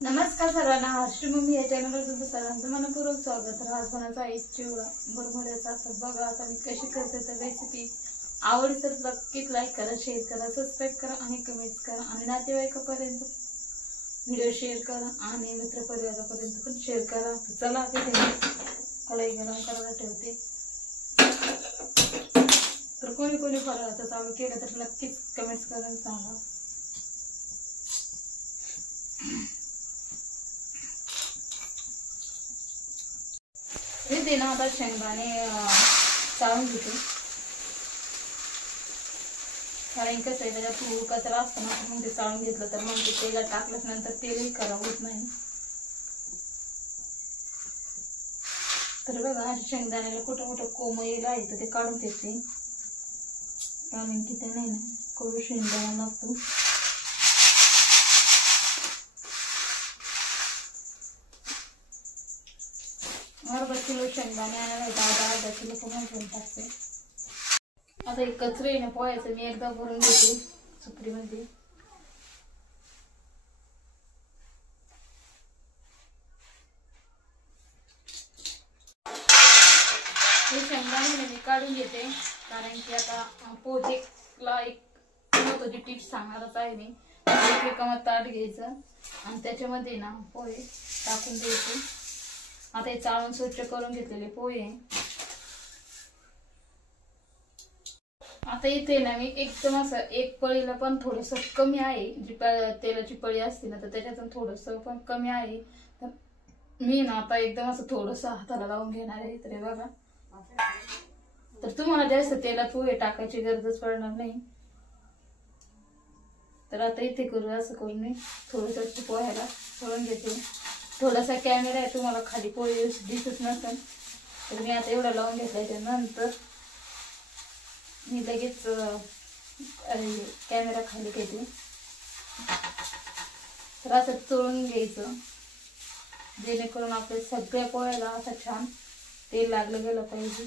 नमस्कार सर्वांना, हर्षी मम्मी या चॅनलवर तुमचं सर्वांचं मनपूर्वक स्वागत. आज बनवायचा आहे चिवडा मुरमुऱ्याचा. तर बघा आता मी कशी करते. तर रेसिपी आवडली तर नक्कीच लाईक करा, शेअर करा, सबस्क्राईब करा आणि कमेंट्स करा आणि नातेवाईकापर्यंत व्हिडिओ शेअर करा आणि मित्रपरिवारापर्यंत पण शेअर करा. चला आता कढई गरम करायला ठेवते. तर कोणी कोणी फराळाचं चालू केलं तर नक्कीच कमेंट्स करून सांगा. ना आता शेंगदाणे चाळून घेते. कारण कसं आहे त्याच्यात तूर कचरा असतो ना, मग ते चाळून घेतलं तर मग ते तेलात टाकल्याच नंतर तेलही खराब होत नाही. तर बघा शेंगदाण्याला कुठं कुठं कोमयला आहे तर ते काढून घेते. कारण की ते नाही ना कडू शेंगदाणा लागतो. अर्धा किलो शेंगदाणे आणायला अर्धा किलो कमी टाकते. आता एक कचरे आहे ना पोह्याचं मी एकदा भरून घेते सुपरीमध्ये. हे शेंगदाणे मी काढून घेते कारण की आता पोहेला एक महत्वाची टिप्स सांगणारच आहे मी. एकामध्ये ताट घ्यायचं आणि त्याच्यामध्ये ना पोहे टाकून द्यायचे. आता हे चाळून स्वच्छ करून घेतलेले पोहे. आता इथे ना मी एकदम असं एक पळीला पण थोडस कमी आहे. जी तेलाची पळी असते ना तर त्याच्यातून थोडस पण कमी आहे. तर मी ना आता एकदम असं थोडस हाताला लावून घेणार आहे. तर बघा, तर तुम्हाला जास्त तेलात पोहे टाकायची गरजच पडणार नाही. तर आता इथे करू असं करून मी थोडस पोह्याला तळून घेते. थोडासा कॅमेरा आहे तुम्हाला खाली पोहे दिसत नसेल तर मी आता एवढा लावून घेतल्याच्या नंतर मी लगेच कॅमेरा खाली घेते. तर असं तळून घ्यायचं जेणेकरून आपल्या सगळ्या पोह्याला असं छान तेल लागलं गेलं पाहिजे.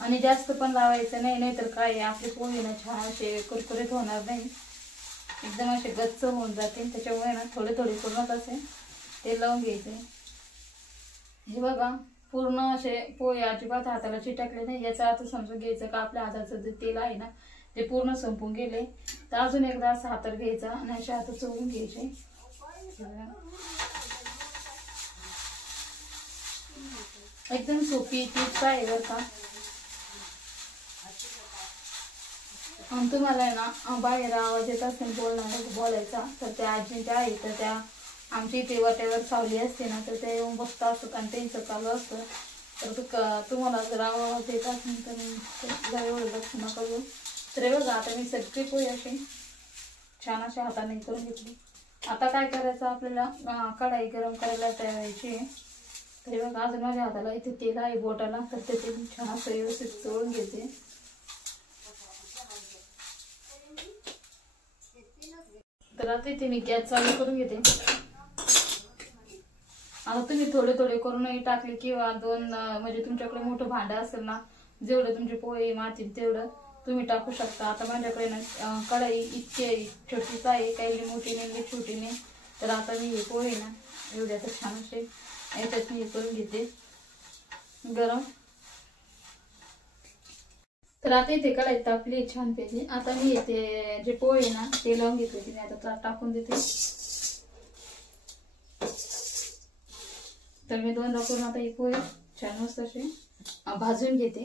आणि जास्त पण लावायचं नाही, नाहीतर काय आपले पोहे ना छान असे कुरकुरीत होणार नाही, एकदम असे गच्च होऊन जाते. त्याच्यामुळे ना थोडे थोडे करूनच असे तेल लावून घ्यायचे. हे बघा पूर्ण असे पोहे अजिबात हाताला चिटकले नाही. याचा अर्थ समजून घ्यायचं का आपल्या हाताचं जे तेल आहे ना ते पूर्ण संपून गेले. तर अजून एकदा असं हातात घ्यायचा आणि असे हात चोळून घ्यायचे. एकदम सोपी टिप्स आहे बरं का. आणि तुम्हाला ना बाहेर आवाज येत असेल बोलायचा तर त्या आजींच्या आहे तर त्या आमच्या इथे वाट्यावर सावली असते ना तर ते येऊन बसता असतात आणि त्यांचं चालू असतं. तर तुम्हाला जर आवाज येत असेल तर एवढं लक्ष नका करू. तर बघा आता मी सगळे पोहे असे छान अशा हाताने करून घेतले. आता काय करायचं आपल्याला कढाई गरम करायला ठेवायची. तरी बघा अजून माझ्या हाताला इथे तेल आहे बोटाला तर ते तेल छान असं व्यवस्थित चोळून घेते. तर आता इथे मी गॅस चालू करून घेते. आता तुम्ही थोडे थोडे करूनही टाकले किंवा दोन म्हणजे तुमच्याकडे मोठं भांडं असेल ना जेवढं तुमचे पोहे मारतील तेवढं तुम्ही टाकू शकता. आता माझ्याकडे ना कढई इतकी छोटीच आहे, काही मोठी नाही छोटी नाही. तर आता मी हे पोहे ना एवढ्या तर छान असे याच्यात मी करून घेते गरम. तर आता इथे कढई तापली छान पैकी. आता मी इथे जे पोहे ना ते लावून घेतले मी आता टाकून देते. तर मी दोन करून आता हे पोहे छान मस्त असे भाजून घेते.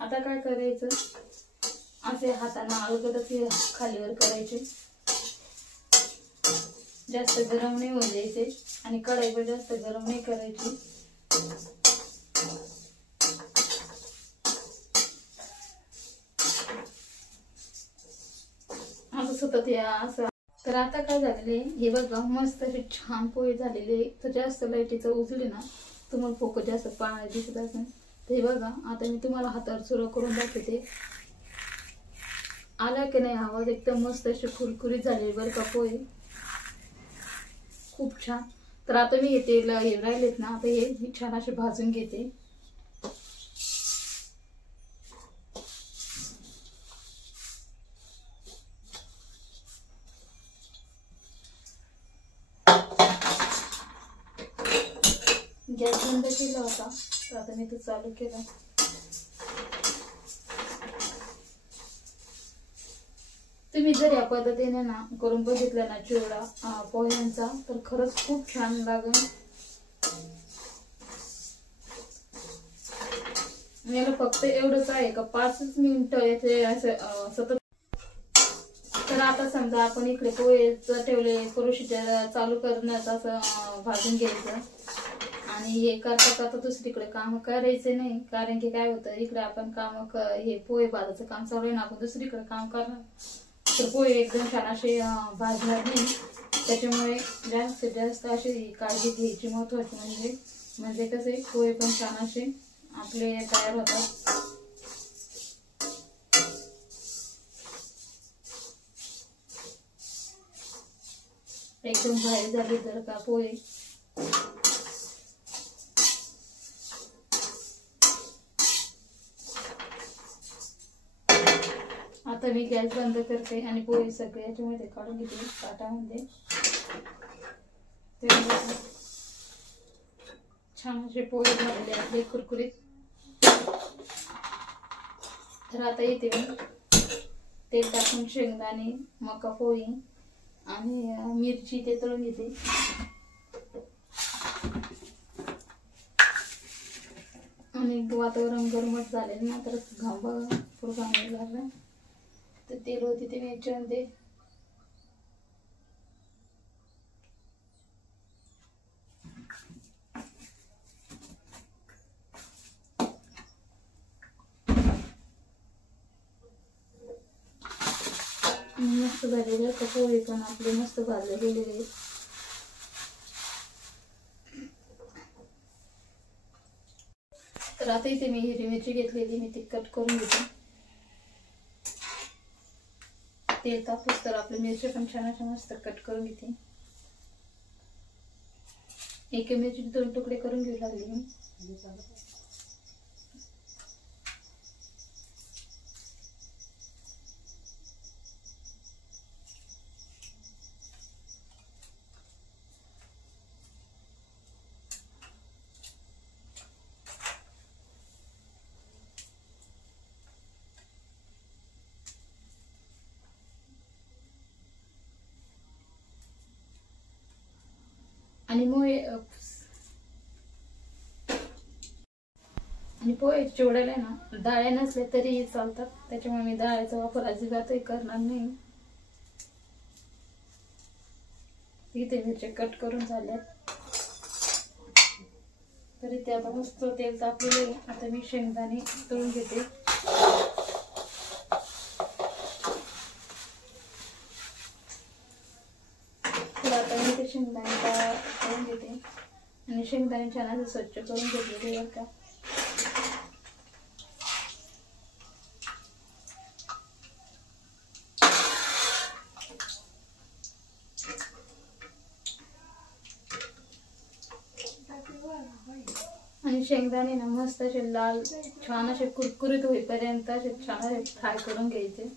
आता काय करायचं असे हाताने अलगदच खालीवर करायचे. जास्त गरम नाही होऊ द्यायचे आणि कढई पण जास्त गरम नाही करायची. असं सतत या असं. तर आता काय झालेले हे बघा मस्त असे छान पोहे झालेले. तर जास्त लाईटीचं उजले ना तुम्हाला फोकस जास्त पाणी दिसत असेल. तर हे बघा आता मी तुम्हाला हातावर सुरू करून दाखवते. आला की नाही आवाज? एकदम मस्त असे कुरकुरीत झाले बरं का पोहे, खूप छान. तर आता मी तेल हे राहिलेत ना आता हे छान असे भाजून घेते. गॅस बंद केला होता तर आता मी तो चालू केला. तुम्ही जर या पद्धतीने ना करून बघितलं ना चिवडा पोह्यांचा तर खरंच खूप छान लागेल. याला फक्त एवढंच आहे का 5 मिनिटं याचे असं सतत. तर आता समजा आपण इकडे पोहेच ठेवले, करुशीच्या चालू करण्याचं असं भाजून घ्यायचं आणि हे करता करता दुसरीकडे काम करायचे नाही. कारण की काय होतं, इकडे आपण हे पोहे भाजायचं काम चालू आहे ना, आपण दुसरीकडे काम करणार तर पोहे एकदम छान असे भाजणार नाही. त्याच्यामुळे जास्तीत जास्त अशी काळजी घ्यायची महत्वाची म्हणजे कसे पोहे पण छान असे आपले तयार होतात. एकदम भारी झाले जर का पोहे. आता मी गॅस बंद करते आणि पोहे सगळे याच्यामध्ये काढून घेते ताटामध्ये. छान असे पोहे झालेले आपले कुरकुरीत. तर आता इथे मी तेल टाकून शेंगदाणे, मका पोळी आणि मिरची ते तळून घेते. आणि वातावरण गरमट झाले ना तर पुढं घाम लागला तर तेल होते ते याच्यामध्ये मस्त झालेले पोहे पण आपले मस्त भाजले गेलेले. तर आता इथे मी हिरवी मिरची घेतलेली, मी ती कट करून घेते. तेल तापूस तर आपली मिरची पण छान अशा मस्त कट करून घेते. एक मिरची 2 तुकडे करून घेऊ लागले मी. आणि पोहे चिवड्याला ना डाळ्या नसल्या तरी चालतात, त्याच्यामुळे मी डाळ्याचा वापर अजिबातही करणार नाही. इथे मिरच्या कट करून झाल्यात तरी ते आता मस्त तेल तापलेले. आता मी शेंगदाणे तळून घेते. शेंगदाणे तळून घेते आणि शेंगदाणे छान असं स्वच्छ करून घेतलेले बरं का. आणि शेंगदाणे ना मस्त असे लाल छान असे कुरकुरीत होईपर्यंत असे छान असे फ्राय करून घ्यायचे.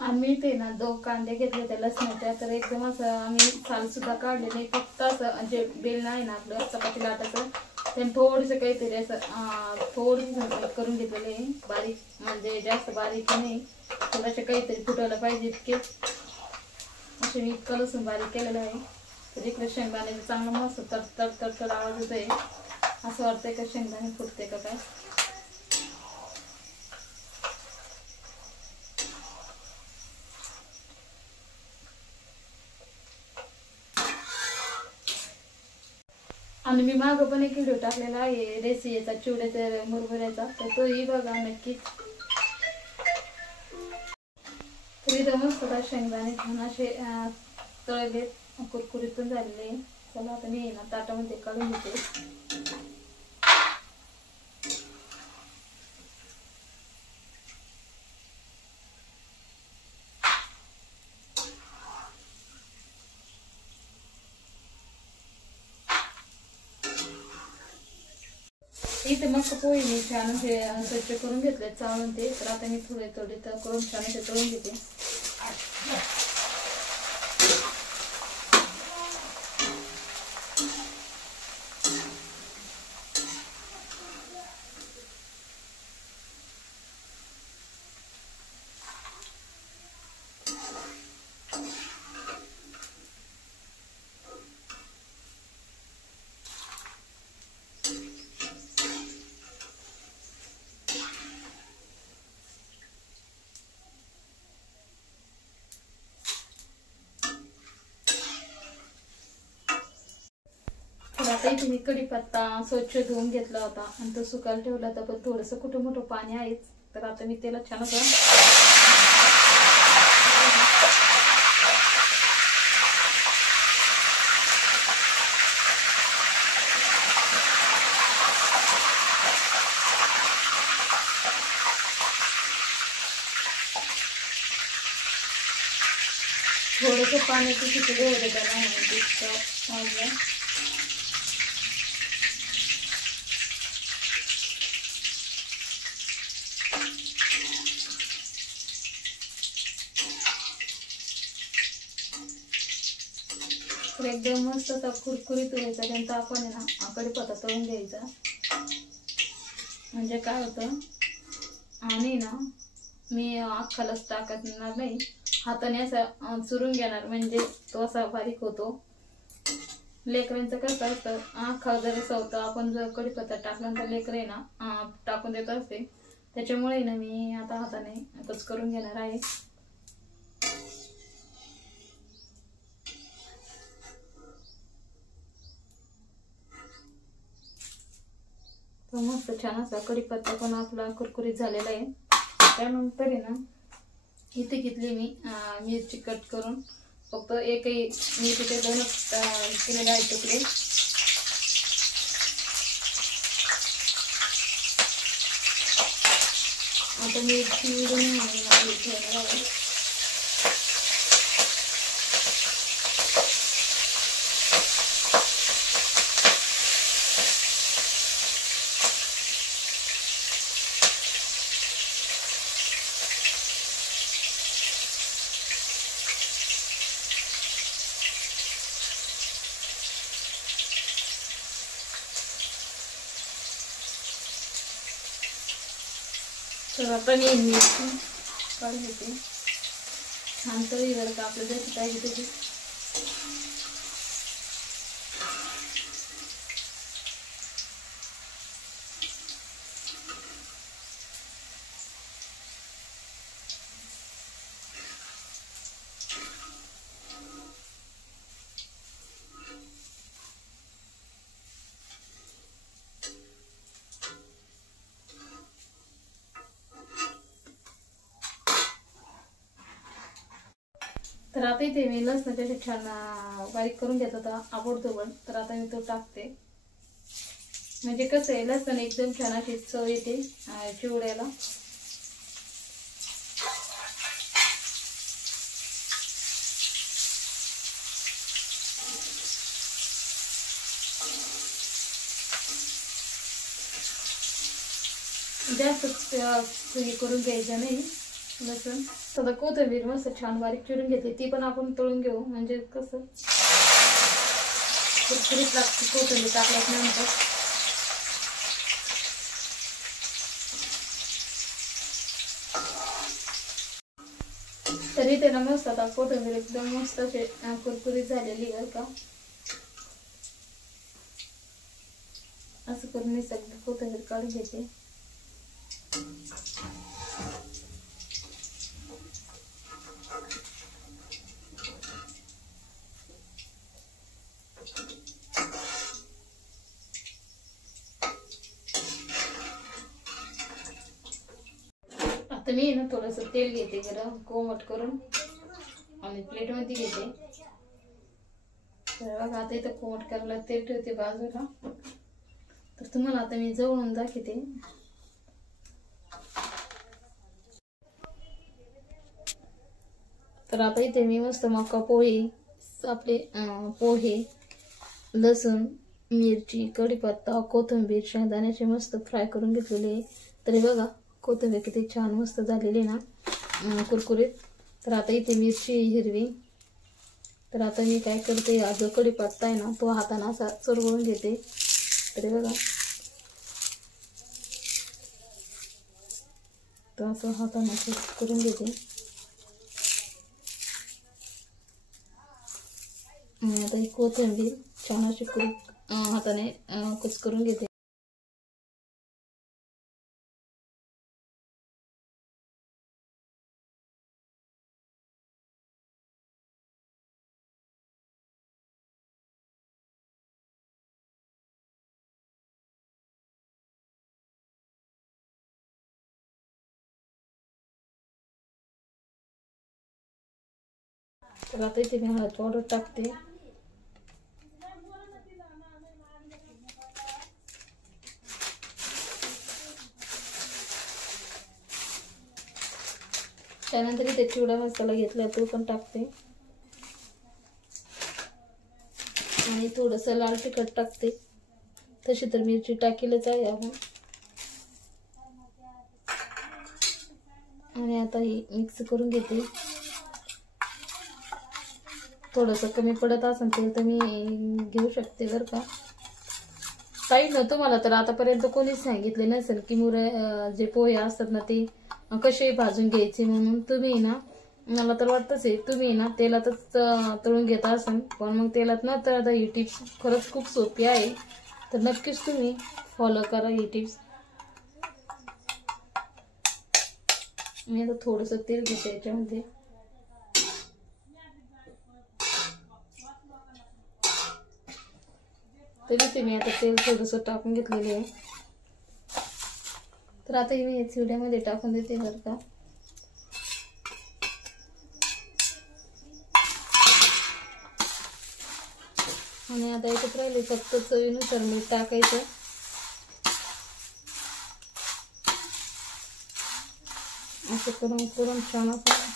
आम्ही ते ना 2 कांदे घेतले होते लसणाच्या, तर एकदम असं आम्ही साल सुद्धा काढले नाही, फक्त असं जे बेल नाही ना आपलं चपाती लाटायचं त्याने थोडंसं काहीतरी असं थोडंसं करून घेतलेले आहे बारीक, म्हणजे जास्त बारीक नाही, थोडंसं काहीतरी फुटायला पाहिजे इतके असे मी इतकं लसूण बारीक केलेलं आहे. तर इकडे शेंगदाणे चांगलं मस्त तडतड आवाज होतोय, असं वाटतंय का शेंगदाणे फुटते का काय. आणि मी मागं पण एक व्हिडिओ टाकलेला आहे रेसिपीचा चिवड्याच्या मुरमुऱ्याचा, तर तोही बघा नक्कीच. तर इथं मस्त शेंगदाणे छान असे तळले कुरकुरीत पण झालेले. चला आता मी ना ताटामध्ये काढून घेते. इथे मस्त पोळी मी छान असे स्वच्छ करून घेतले चाळून ते. तर आता मी थोडे तर करून छान असे तळून घेते. आता इथे मी कढीपत्ता स्वच्छ धुवून घेतला होता आणि तो सुकायला ठेवला होता, पण थोडंसं कुठं मोठं पाणी आहेच. तर आता मी त्याला छान असं थोडंसं पाण्याचं तिथे एवढं त्याला म्हणून एकदम मस्त असा कुरकुरीत व्हायचा. त्यानंतर आपण आहे ना कढीपत्ता तळून घ्यायचा. म्हणजे काय होतं, आणि ना मी अख्खालाच टाकणार नाही, हाताने असा चुरून घेणार, म्हणजे तो असा बारीक होतो. लेकरांचं कसं असतं, अख्खा जर असं होतं, आपण जर कढीपत्ता टाकला तर लेकरे ना टाकून देत असते. त्याच्यामुळे ना मी आता हाताने कच करून घेणार आहे. तो मस्त छान असा कढीपत्ता पण आपला कुरकुरीत झालेला आहे. त्यानंतर आहे ना इथे घेतली मी मिरची कट करून, फक्त एकही मिरचीचे 2 केलेले आहेत तुकडे. आता मिरची तर आता मी मिरची काढून घेते. छान तरी जर का आपलं जशी पाहिजे तशी. तर आता इथे मी लसणाचे छान बारीक करून घेत होता आवडतोबड. तर आता मी तो टाकते. म्हणजे कसं आहे, लसण एकदम छान अशी चव येते चिवड्याला. जास्त करून घ्यायचं नाही लसूण. तर कोथिंबीर मस्त छान बारीक चिरून घेतली, ती पण आपण तळून घेऊ. म्हणजे कसं कुरकुरीत लागते कोथिंबीर टाकल्यानंतर. तरी त्याला मस्त आता कोथिंबीर एकदम मस्त असे कुरकुरीत झालेली बरं का. असं करून मी सगळी कोथिंबीर काढून घेते. आता मी ना थोडंसं तेल घेते गरम कोमट करून आणि प्लेट मध्ये घेते. तर बघा आता इथं कोमट करायला तेल ठेवते बाजूला. तर तुम्हाला आता मी जवळून दाखवते. तर आता इथे मी मस्त मका पोहे आपले पोहे लसूण मिरची, कढीपत्ता, कोथिंबीर, शेंगदाण्याचे मस्त फ्राय करून घेतलेले आहे. तरी बघा कोथिंबीर किती छान मस्त झालेली ना, कुरकुरीत. तर आता इथे मिरची हिरवी. तर आता मी काय करते, जो कढीपत्ता आहे ना तो हाताने असा चुरगळून घेते. तरी बघा तो असं हाताने करून घेते. आता ही कोथिंबीर छान अशी हाताने कुच करून घेते. तर आता इथे मी हळद पावडर टाकते. त्यानंतर इथे चिवडा मसाला घेतला तो पण टाकते आणि थोडंसं लाल तिखट टाकते. तशी तर मिरची टाकेलच आहे आपण. आणि आता ही मिक्स करून घेते. थोडंसं कमी पडत असेल तेल तर मी घेऊ शकते बरं का. काही न तुम्हाला तर आतापर्यंत कोणीच सांगितले नसेल की जे पोहे असतात ना ते कसे भाजून घ्यायचे म्हणून. तुम्ही ना, मला तर वाटतंच आहे तुम्ही ना तेलातच तळून घेता असाल. पण मग तेलात न तळता ही टिप्स खरंच खूप सोपी आहे. तर नक्कीच तुम्ही फॉलो करा ही टिप्स. मी आता थोडंसं तेल घेते याच्यामध्ये. तरी मी आता तेल थोडंसं टाकून घेतलेले आहे. तर आता मी चिवड्यामध्ये टाकून देते बरं का. आणि आता याच्यात राहिले फक्त चवीनुसार मीठ टाकायचं. असं करून छान असं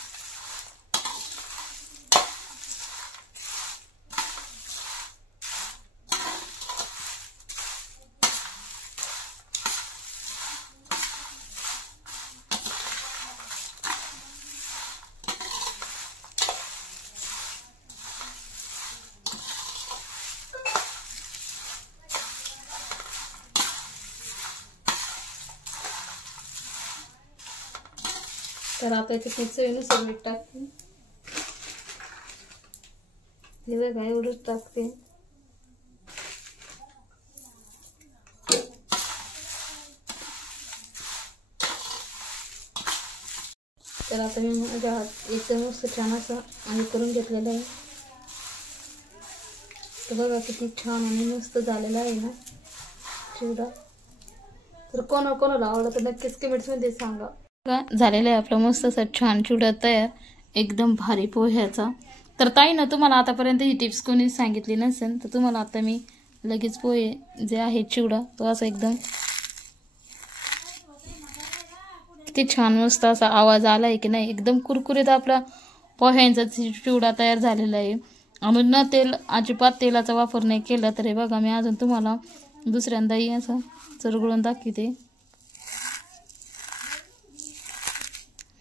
तर आता याच्यात मी चवीनुसार मीठ टाकते. हे बघा एवढंच टाकते. तर आता मी माझ्या हात एकदम मस्त छान असं आणि करून घेतलेलं आहे. तर बघा किती छान आणि मस्त झालेला आहे ना चिवडा. तर कोणाला आवडलं तर नक्कीच कमेंट्समध्ये सांगा. झालेलं आहे आपलं मस्त असं छान चिवडा तयार, एकदम भारी पोह्याचा. तर ताई ना तुम्हाला आतापर्यंत ही टिप्स कोणीच सांगितली नसेल तर तुम्हाला आता मी लगेच पोहे जे आहे चिवडा तो असा एकदम किती छान मस्त असा आवाज आला आहे की नाही. एकदम कुरकुरीत आपला पोह्यांचा चिवडा तयार झालेला आहे. आणि न तेल अजिबात तेलाचा वापर नाही केला. तर हे बघा मी अजून तुम्हाला दुसऱ्यांदाही असं चुरगळून दाखवते.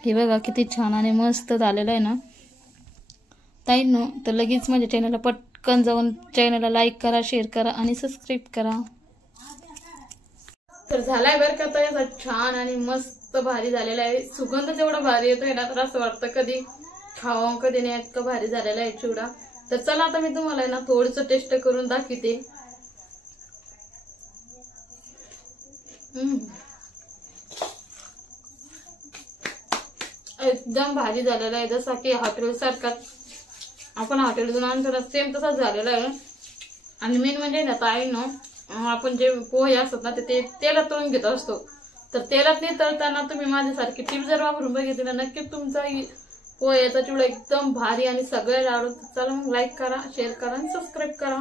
हे बघा किती छान आणि मस्त झालेलं आहे ना ताईंनो. तर लगेच माझ्या चॅनलला पटकन जाऊन चॅनलला लाईक करा, शेअर करा आणि सबस्क्राईब करा. तर झालाय बरं का तर छान आणि मस्त भारी झालेला आहे. सुगंध जेवढा भारी येतोय ना तर असं वाटतं कधी खावं कधी नाही, इतकं भारी झालेला आहे चिवडा. तर चला आता मी तुम्हाला ना थोडंसं टेस्ट करून दाखवते. एकदम भारी झालेला आहे. जसा की हॉटेल सारखा आपण हॉटेलमधून आणतो सेम तसाच झालेला आहे. आणि मेन म्हणजे ना ताईंनो, आपण जे पोहे असतात ना ते तेलात तळून घेत असतो. तर तेलात नाही तळताना तुम्ही माझ्यासारखी टिप जर वापरून बघितली ना नक्कीच तुमचा पोह्याचा चिवडा एकदम भारी आणि सगळ्याला आवडतो. चला मग लाईक करा, शेअर करा आणि सबस्क्राईब करा.